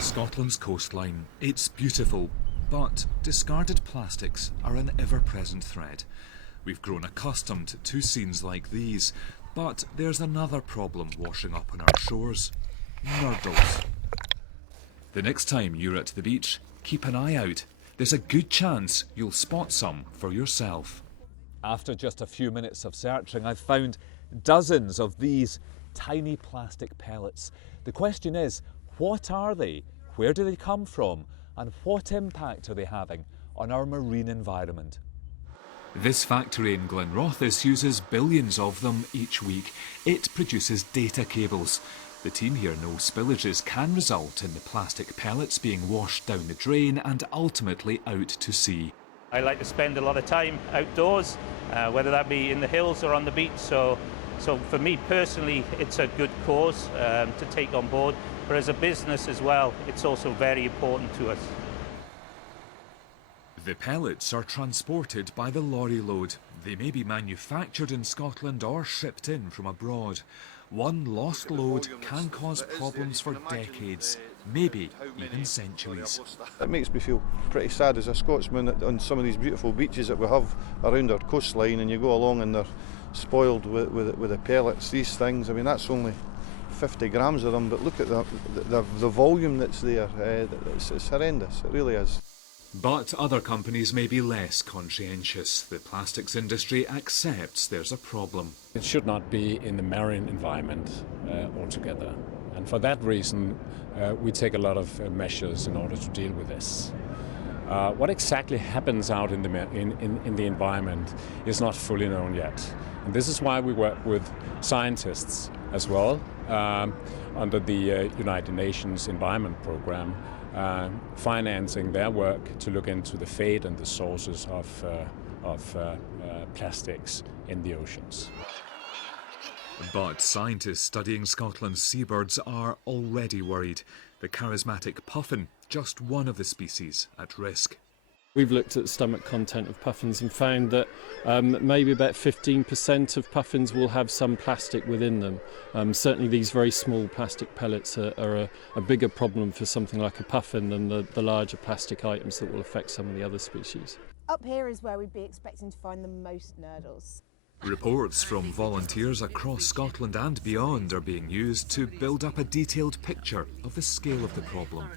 Scotland's coastline. It's beautiful, but discarded plastics are an ever-present threat. We've grown accustomed to scenes like these, but there's another problem washing up on our shores: nurdles. The next time you're at the beach, keep an eye out. There's a good chance you'll spot some for yourself. After just a few minutes of searching, I've found dozens of these tiny plastic pellets. The question is, what are they? Where do they come from? And what impact are they having on our marine environment? This factory in Glenrothes uses billions of them each week. It produces data cables. The team here know spillages can result in the plastic pellets being washed down the drain and ultimately out to sea. I like to spend a lot of time outdoors, whether that be in the hills or on the beach. So for me personally, it's a good cause to take on board. But as a business as well, it's also very important to us. The pellets are transported by the lorry load. They may be manufactured in Scotland or shipped in from abroad. One lost load can cause problems for decades, maybe even centuries. It makes me feel pretty sad as a Scotsman on some of these beautiful beaches that we have around our coastline, and you go along and they're spoiled with the pellets. These things, I mean, that's only 50 grams of them, but look at the volume that's there. It's horrendous, it really is. But other companies may be less conscientious. The plastics industry accepts there's a problem. It should not be in the marine environment altogether. And for that reason, we take a lot of measures in order to deal with this. What exactly happens out in the environment is not fully known yet. And this is why we work with scientists as well under the United Nations Environment Programme, financing their work to look into the fate and the sources of plastics in the oceans. But scientists studying Scotland's seabirds are already worried. The charismatic puffin, just one of the species at risk. We've looked at the stomach content of puffins and found that maybe about 15% of puffins will have some plastic within them. Certainly these very small plastic pellets are a bigger problem for something like a puffin than the larger plastic items that will affect some of the other species. Up here is where we'd be expecting to find the most nurdles. Reports from volunteers across Scotland and beyond are being used to build up a detailed picture of the scale of the problem.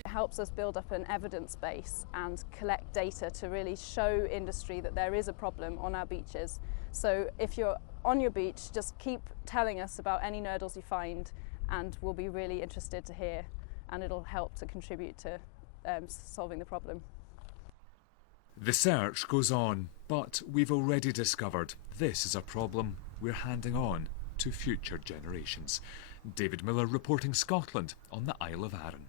It helps us build up an evidence base and collect data to really show industry that there is a problem on our beaches. So if you're on your beach, just keep telling us about any nurdles you find, and we'll be really interested to hear, and it'll help to contribute to solving the problem. The search goes on, but we've already discovered this is a problem we're handing on to future generations. David Miller reporting Scotland on the Isle of Arran.